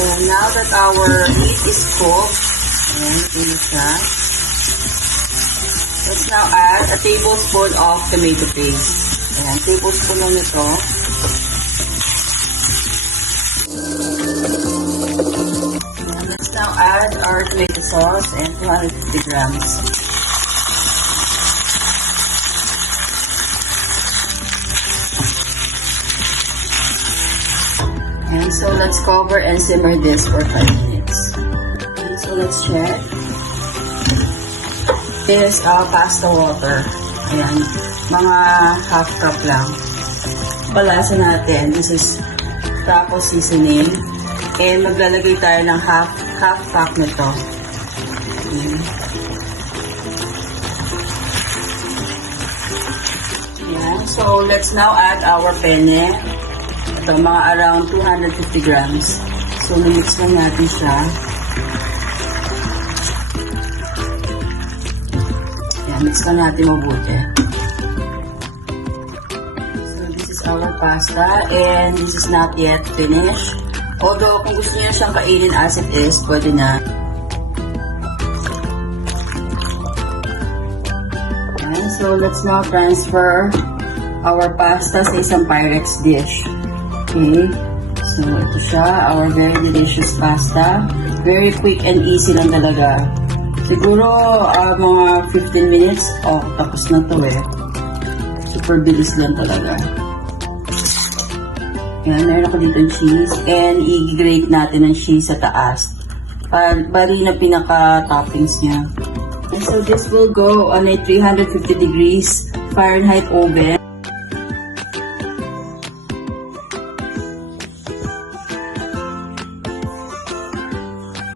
And now that our meat is cooked, ayan, ito siya. Let's now add a tablespoon of tomato paste. Ayan, tablespoon lang ito. And let's now add our tomato sauce and 250 grams. And so let's cover and simmer this for 5 minutes. Okay, so let's check. This is pasta water. Ayan, mga half cup lang. Palasa natin. This is taco seasoning. And maglalagay tayo ng half cup nito. Ayan. Ayan. So let's now add our penne. Ito, mga around 250 grams. So, mix lang natin siya. Yan, mix lang natin mabuti. So, this is our pasta and this is not yet finished. Although, kung gusto niyo siyang kainin as it is, pwede na. Yan, so, let's now transfer our pasta sa isang Pyrex dish. Okay, so ito siya, our very delicious pasta. Very quick and easy lang talaga. Siguro mga 15 minutes, tapos na to eh. Super bilis lang talaga. Yan, meron ako dito yung cheese. And i-grate natin ang cheese sa taas. Bali na pinaka-toppings niya. And so this will go on a 350 degrees Fahrenheit oven.